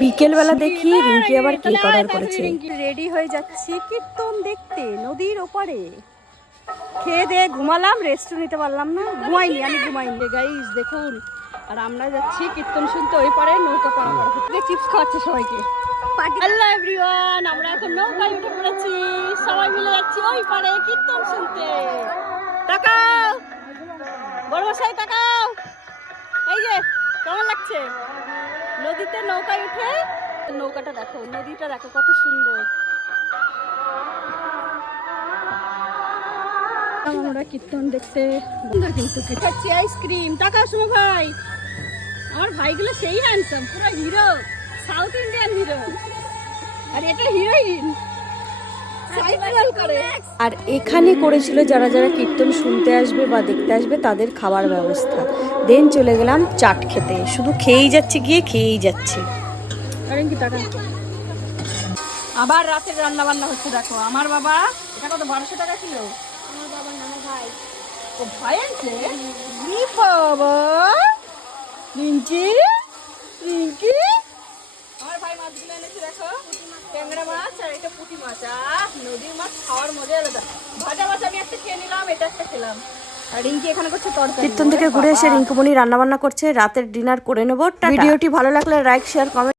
বিকেলবেলা দেখি রিঙ্কি আবার কেক অর্ডার করেছে। রেডি হয়ে যাচ্ছি কীর্তন দেখতে নদীর ওপারে। খেয়ে দিয়ে ঘুমালাম, রেস্টও নিতে পারলাম না, আমি ঘুমাইনি। গাইস দেখুন, আর আমরা যাচ্ছি কীর্তন শুনতে ওই পারে নৌকা পারাপার হতে। চিপস খাওয়াচ্ছে সবাইকে। হ্যালো এভরিওয়ান, আমরা এখন নৌকায় উঠে পড়েছি, সবাই মিলে যাচ্ছি ওই পারে কীর্তন শুনতে। তাকাও বড় মশাই, তাকাও, এই যে কেমন লাগছে নদীতে নৌকায় উঠে। নৌকাটা দেখো, নদীটা দেখো কত সুন্দর। আমরা কীর্তন দেখতে সুন্দর, কিন্তু খাচ্ছি আইসক্রিম। টাকা শুনো ভাই, আমার ভাইগুলো সেই হ্যান্ডসাম, পুরো হিরো, সাউথ ইন্ডিয়ান হিরো, আর এটা হিরোইন সাইকেল করে। আর এখানে করেছিল যারা যারা কীর্তন শুনতে আসবে বা দেখতে আসবে তাদের খাবার ব্যবস্থা। দেন চলে গেলাম চাট খেতে, শুধু খেয়েই যাচ্ছি, গিয়ে খেয়েই যাচ্ছি। আবার রাতের রান্না বান্না হচ্ছে দেখো। আমার বাবা, এটা কত 1200 টাকা কিলো। আমার বাবার নাম ভাই। ও ভাই আনছে? বাবা রিঙ্কি, রিঙ্কি আমার ভাই মাছগুলো এনেছে দেখো, ট্যাংরা মাছ আর এটা পুঁটি মাছ। আর নদীর মাছ খাওয়ার মজা আলাদা। ভাজা মাছ আমি একটা খেয়ে নিলাম, এটা একটা খেলাম। আর রিঙ্কি এখানে করছে তরকারি। কীর্তন থেকে ঘুরে এসে রিঙ্কুমণি রান্না বান্না করছে, রাতের ডিনার করে নেবো। ভিডিওটি ভালো লাগলে লাইক, শেয়ার, কমেন্ট।